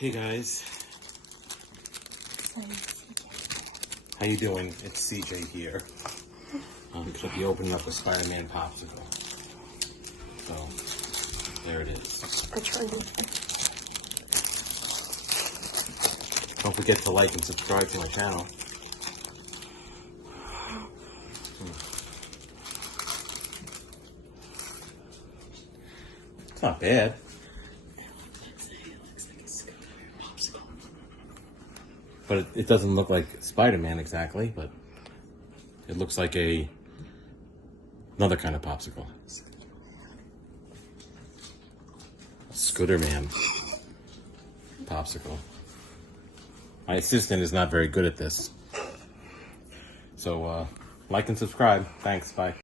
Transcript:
Hey guys, how you doing? It's CJ here. I'm gonna be opening up a Spider-Man popsicle. So there it is. Don't forget to like and subscribe to my channel. It's not bad. But it doesn't look like Spider-Man exactly, but it looks like another kind of popsicle. A Scooter Man popsicle. My assistant is not very good at this. So, like and subscribe. Thanks, bye.